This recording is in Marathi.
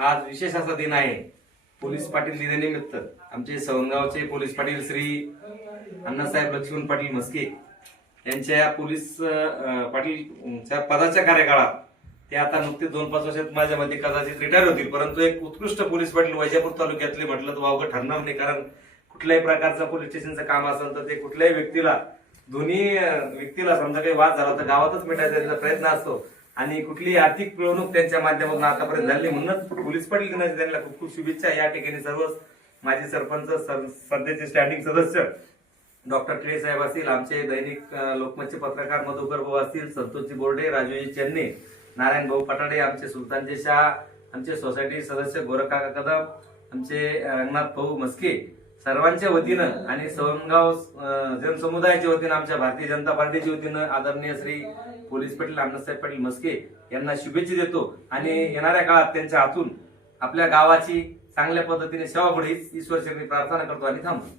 आज विशेष असा दिन आहे पोलीस पाटील दिनानिमित्त आमचे सवंगावचे पोलीस पाटील श्री अण्णासाहेब लक्ष्मण पाटील मस्के यांच्या पोलीस पाटीलच्या पदाच्या कार्यकाळात ते आता नुकतेच 2-5 वर्षात माझ्या मध्ये कदाचित रिटायर होतील, परंतु एक उत्कृष्ट पोलीस पाटील वैजापूर तालुक्यातले म्हटलं तर वावगं ठरणार नाही. कारण कुठल्याही प्रकारचं पोलीस स्टेशनचं काम असेल तर ते कुठल्याही दोन्ही व्यक्तीला समजा काही वाद झाला तर गावातच मिटायचा त्यांचा प्रयत्न असतो आणि कुठलीही आर्थिक पिळवणूक त्यांच्या माध्यमातून आतापर्यंत झाली. म्हणूनच पोलीस पाटील दिनाच्या त्यांना खूप खूप शुभेच्छा. या ठिकाणी सर्व माजी सरपंच, सध्याचे स्टँडिंग सदस्य डॉक्टर टिळे साहेब असतील, आमचे दैनिक लोकमतचे पत्रकार मधुकर भाऊ असतील, संतोषजी बोर्डे, राजूजी चेन्ने, नारायण भाऊ पटाडे, आमचे सुलतानजी शाह, आमचे सोसायटी सदस्य गोरखकाका कदम, आमचे रंगनाथ भाऊ मस्के, सर्वांच्या वतीनं आणि सवंगाव जनसमुदायाच्या वतीनं, आमच्या भारतीय जनता पार्टीच्या वतीनं आदरणीय श्री पोलीस पाटील अण्णासाहेब पाटील मस्के यांना शुभेच्छा देतो आणि येणाऱ्या काळात त्यांच्या हातून आपल्या गावाची चांगल्या पद्धतीने सेवा घडेल ईश्वर चरणी प्रार्थना करतो आणि थांबतो.